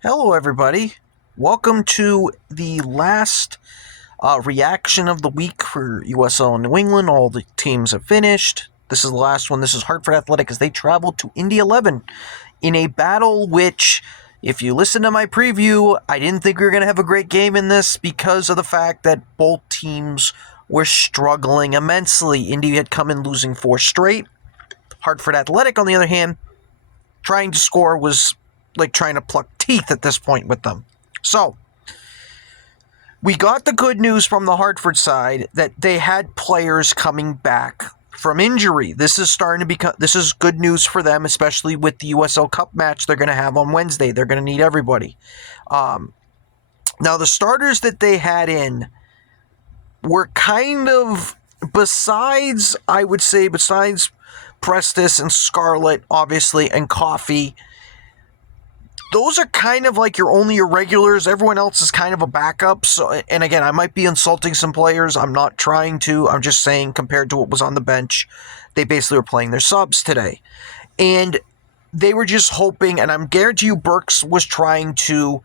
Hello, everybody. Welcome to the last reaction of the week for USL and New England. All the teams have finished. This is the last one. This is Hartford Athletic as they travel to Indy 11 in a battle which, if you listen to my preview, I didn't think we were going to have a great game in this because of the fact that both teams were struggling immensely. Indy had come in losing 4 straight. Hartford Athletic, on the other hand, trying to score was like trying to pluck teeth at this point with them. So, we got the good news from the Hartford side that they had players coming back from injury. This is good news for them, especially with the USL Cup match they're going to have on Wednesday. They're going to need everybody. Now, the starters that they had in were kind of, besides Prestis and Scarlett, obviously, and Coffee, those are kind of like your only irregulars. Everyone else is kind of a backup. So, and again, I might be insulting some players. I'm not trying to. I'm just saying compared to what was on the bench, they basically were playing their subs today. And they were just hoping, and I'm guarantee you Burks was trying to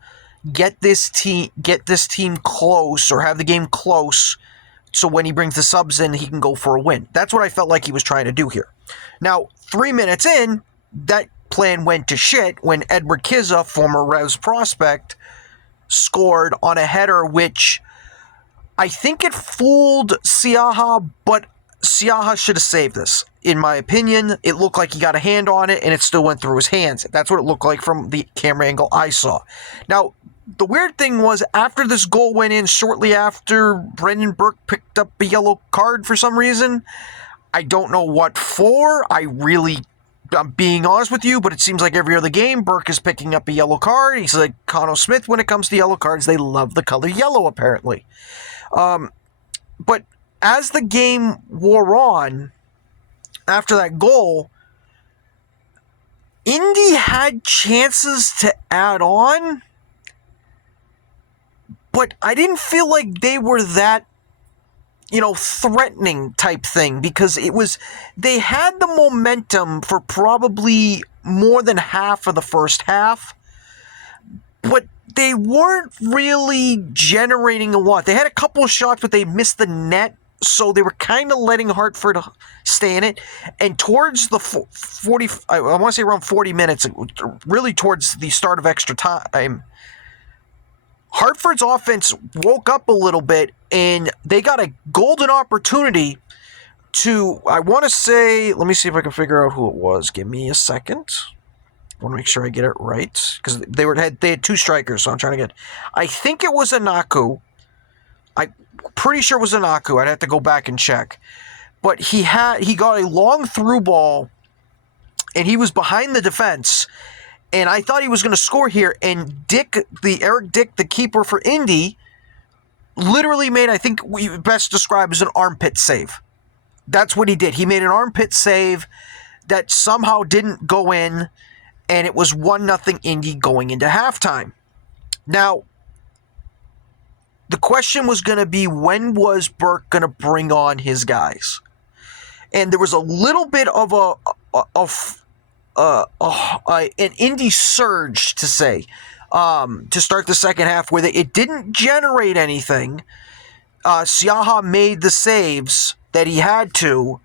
get this team close or have the game close so when he brings the subs in, he can go for a win. That's what I felt like he was trying to do here. Now, 3 minutes in, that plan went to shit when Edward Kizza, former Revs prospect, scored on a header which I think it fooled Siaha, but Siaha should have saved this. In my opinion, it looked like he got a hand on it and it still went through his hands. That's what it looked like from the camera angle I saw. Now, the weird thing was, after this goal went in, shortly after, Brendan Burke picked up a yellow card for some reason. I don't know what for. I'm being honest with you, but it seems like every other game, Burke is picking up a yellow card. He's like Connor Smith when it comes to yellow cards. They love the color yellow, apparently. But as the game wore on, after that goal, Indy had chances to add on, but I didn't feel like they were that, threatening type thing, because they had the momentum for probably more than half of the first half, but they weren't really generating a lot. They had a couple of shots, but they missed the net, so they were kind of letting Hartford stay in it. And towards the 40, I want to say around 40 minutes, really towards the start of extra time, Hartford's offense woke up a little bit, and they got a golden opportunity to, I want to say, let me see if I can figure out who it was. Give me a second. I want to make sure I get it right, because they had 2 strikers, so I'm trying to get, I think it was Anaku. I'm pretty sure it was Anaku. I'd have to go back and check. But he got a long through ball, and he was behind the defense, and I thought he was going to score here, and Eric Dick, the keeper for Indy, literally made, I think we best describe as an armpit save. That's what he did. He made an armpit save that somehow didn't go in, and it was 1-0 Indy going into halftime. Now, the question was going to be, when was Burke going to bring on his guys? And there was a little bit of an Indy surge, to say, to start the second half, where it didn't generate anything. Siaha made the saves that he had to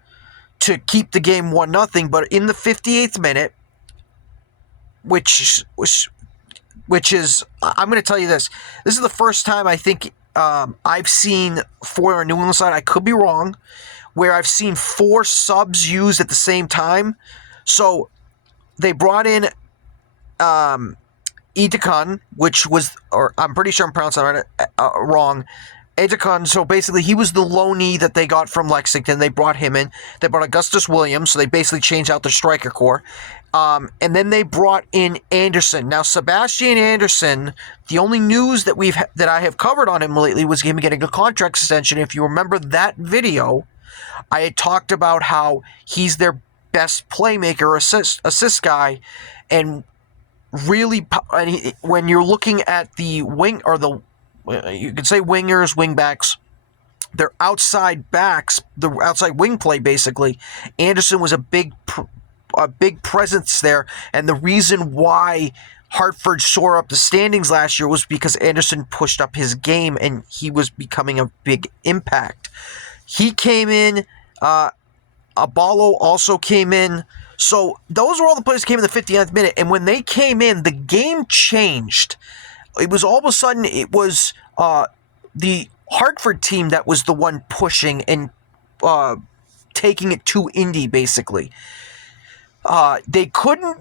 keep the game 1-0, but in the 58th minute, which is, I'm going to tell you this is the first time I think I've seen, for our New England side, I could be wrong, where I've seen 4 subs used at the same time. So they brought in Edekun, which was, or I'm pretty sure I'm pronouncing it wrong, Edekun. So basically, he was the loanee that they got from Lexington. They brought him in. They brought Augustus Williams, so they basically changed out their striker core. And then they brought in Anderson. Now, Sebastian Anderson, the only news that I have covered on him lately was him getting a contract extension. If you remember that video, I had talked about how he's their best playmaker, assist guy, and really, when you're looking at the wing, or you could say wingers, wingbacks, their outside backs, the outside wing play, basically, Anderson was a big presence there, and the reason why Hartford soar up the standings last year was because Anderson pushed up his game and he was becoming a big impact. He came in. Abalo also came in. So those were all the players that came in the 50th minute. And when they came in, the game changed. It was all of a sudden, it was the Hartford team that was the one pushing and taking it to Indy, basically. They couldn't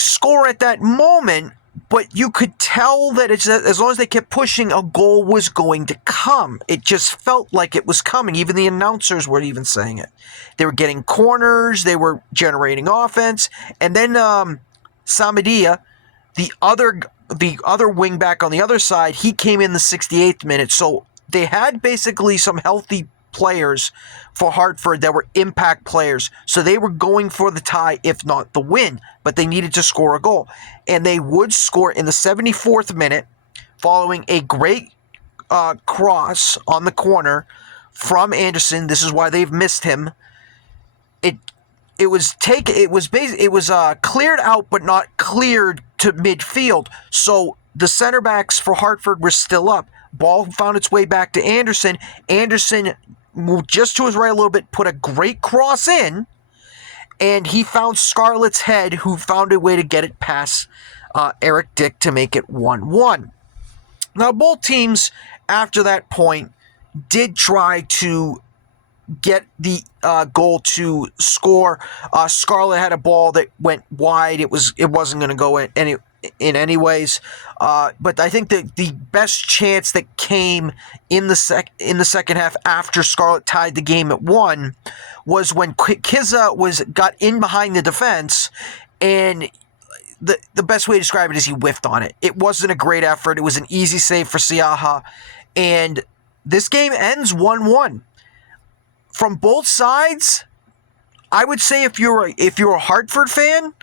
score at that moment, but you could tell that as long as they kept pushing, a goal was going to come. It just felt like it was coming. Even the announcers were even saying it. They were getting corners. They were generating offense. And then Samadia, the other wingback on the other side, he came in the 68th minute. So they had basically some healthy players for Hartford that were impact players. So they were going for the tie, if not the win, but they needed to score a goal. And they would score in the 74th minute following a great cross on the corner from Anderson. This is why they've missed him. It was cleared out, but not cleared to midfield. So the center backs for Hartford were still up. Ball found its way back to Anderson. Anderson moved just to his right a little bit, put a great cross in, and he found Scarlett's head, who found a way to get it past Eric Dick to make it 1-1. Now, both teams, after that point, did try to get the goal to score. Scarlett had a ball that went wide. It wasn't going to go in anyways. But I think that the best chance that came in the second half after Scarlett tied the game at 1 was when Kizza got in behind the defense, and the best way to describe it is he whiffed on it. It wasn't a great effort. It was an easy save for Siaha, and this game ends 1-1. From both sides, I would say if you're a Hartford fan,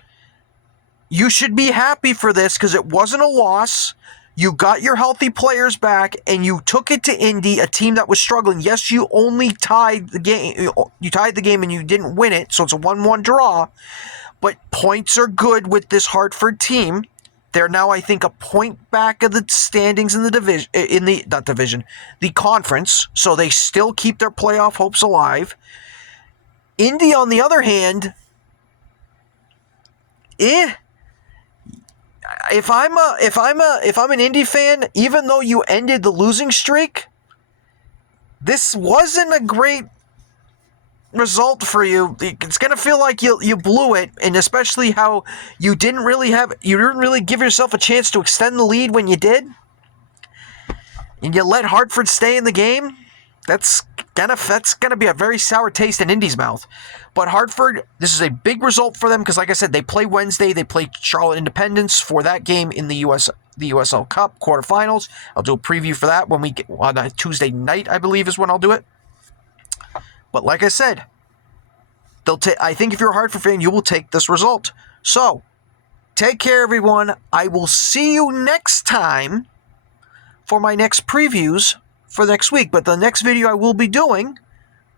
you should be happy for this because it wasn't a loss. You got your healthy players back, and you took it to Indy, a team that was struggling. Yes, you only tied the game. You tied the game and you didn't win it, so it's a 1-1 draw. But points are good with this Hartford team. They're now, I think, a point back of the standings in the division, the conference. So they still keep their playoff hopes alive. Indy, on the other hand, if I'm an Indy fan, even though you ended the losing streak, this wasn't a great result for you. It's gonna feel like you blew it, and especially how you didn't really give yourself a chance to extend the lead when you did, and you let Hartford stay in the game. That's gonna be a very sour taste in Indy's mouth. But Hartford, this is a big result for them because, like I said, they play Wednesday. They play Charlotte Independence for that game in the USL Cup quarterfinals. I'll do a preview for that when we get on a Tuesday night, I believe, is when I'll do it. But like I said, I think if you're a Hartford fan, you will take this result. So, take care, everyone. I will see you next time for my next previews for next week. But the next video I will be doing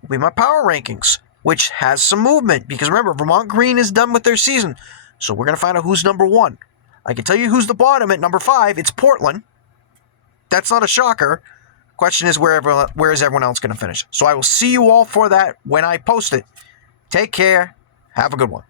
will be my power rankings, which has some movement. Because remember, Vermont Green is done with their season. So we're going to find out who's number 1. I can tell you who's the bottom at number 5. It's Portland. That's not a shocker. Question is, where is everyone else going to finish? So I will see you all for that when I post it. Take care. Have a good one.